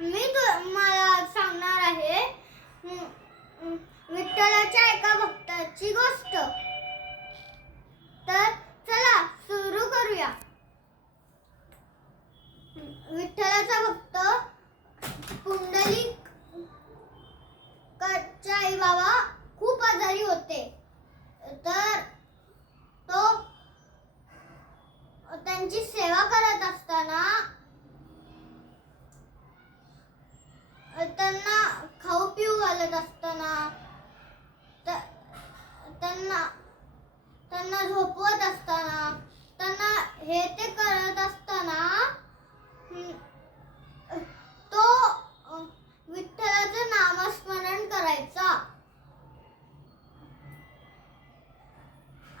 मी तुम्हाला सांगणार आहे विठ्ठलाच्या एका भक्ताची गोष्ट. तर चला सुरू करूया. विठ्ठलाचा भक्त पुंडलिक आई बाबा खूप आजारी होते. तर तो त्यांची सेवा करत असताना त्यांना खाऊ चालत असताना त्यांना त्यांना झोपवत असताना त्यांना हे ते करत असताना हम्म, तो अ, विठ्ठलाचं नामस्मरण करायचा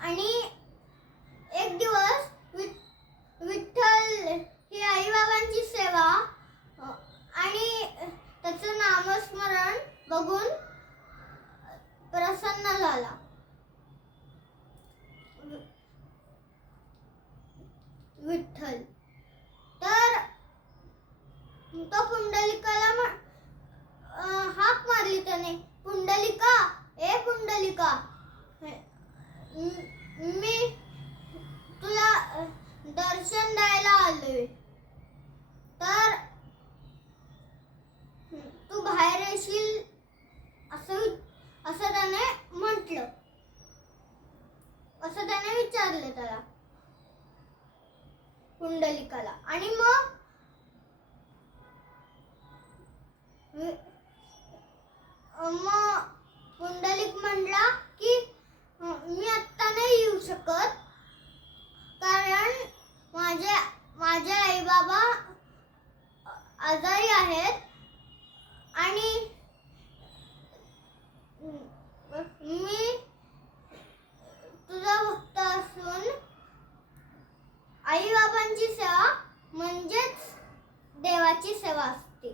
आणि एक दिवस विठ- विठ्ठल ही आईबाबांची सेवा अ, आणि त्याचं नामस्मरण बघून आला विठ्ठल. तर तो पुंडलिकाला म्हण- हाक मारली त्याने. पुंडलिका ए पुंडलिका म- मी तुला अं, दर्शन द्यायला आलोय तर तू बाहेर येशील असं वि- असं त्याने म्हटलं असं त्याने विचारलं त्याला पुंडलिकाला आणि मग मग पुंडलिक म्हणला की मी आत्ता नाही येऊ शकत. कारण माझे माझे आई बाबा आजारी आहेत. आणि मी तुझा भक्त असून आई बाबांची सेवा म्हणजेच देवाची सेवा असते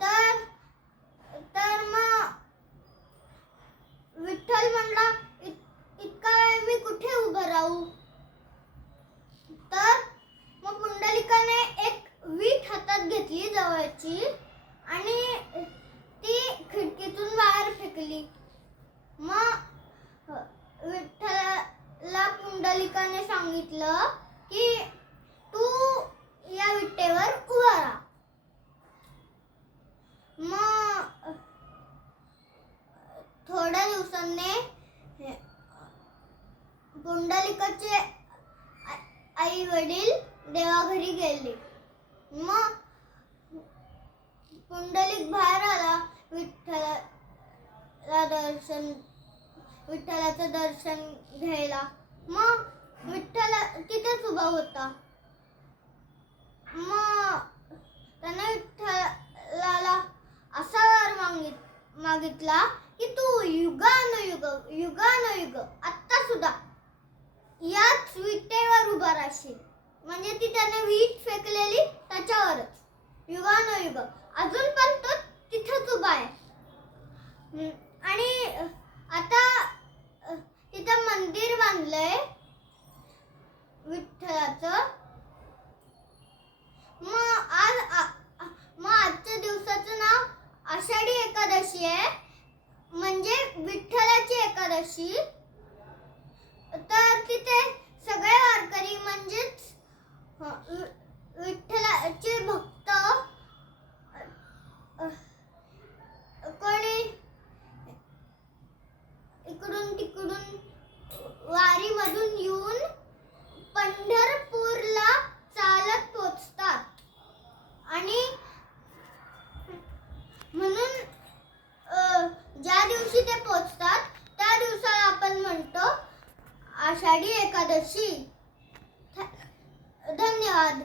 तर तर मग विठ्ठल म्हणला "इत- इतका वेळ मी कुठे उभं राहू? तर मग पुंडलिकाने एक वीट हातात घेतली जवळची आणि ती खिडकीतून बाहेर फेकली. मग विठ्ठला पुंडलिकाने सांगितलं की तू या विटेवर उभा राहा. मग थोड्या दिवसांनी पुंडलिकाचे आई वडील देवाघरी गेले. मग पुंडलिक बाहेर आला. विठ्ठला दर्शन विठ्ठलाचं दर्शन घ्यायला. मग विठ्ठला तिथेच उभा होता मग त्याने विठ्ठलाला असा वर सांगितला की तू युगानुयुग युगानुयुग आत्ता सुद्धा याच विटेवर उभा राहशील. म्हणजे ती त्याने वीट फेकलेली त्याच्यावरच. युगानुयुग. अजून पण तो तिथंच उभा आहे. आणि आता तिथं मंदिर बांधलंय. विठ्ठलाचं. मग आज मग आजच्या दिवसाचं नाव आषाढी एकादशी आहे. म्हणजे विठ्ठलाची एकादशी. तर तिथे सगळे वारकरी म्हणजेच विठ्ठलाचे भक्त कोणी इकडून तिकडून वारीमधून येऊन पंढरपूरला चालत आषाढी एकादशी. धन्यवाद.